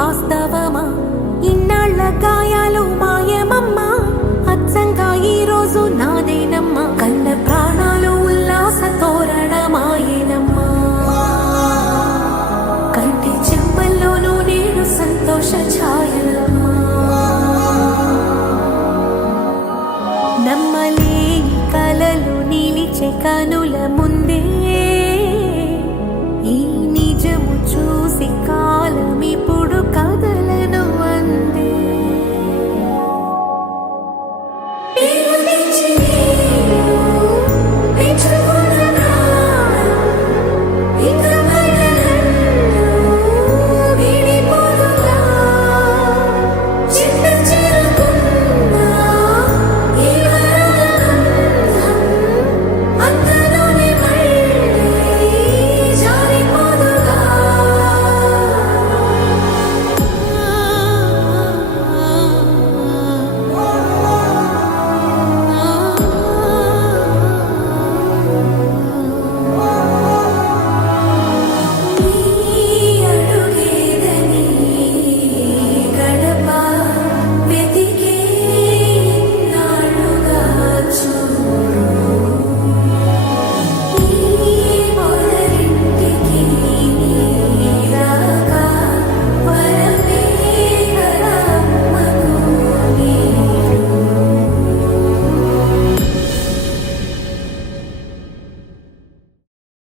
వాస్తవమా? ఇన్నాళ్ల గాయాలు మాయమమ్మా, అచ్చంగా ఈ రోజు నాదేనమ్మా. కన్న ప్రాణాలు ఉల్లాస తోరణమాయేనమ్మా, కంటి చెమ్మల్లోనూ నేడు సంతోష ఛాయలమ్మా. నమ్మలేని కలలు నిలిచే కనుల ముందే, ఈ నిజము చూసి కాలమిప్పుడు కదలను అందే. పేరు తెచ్చి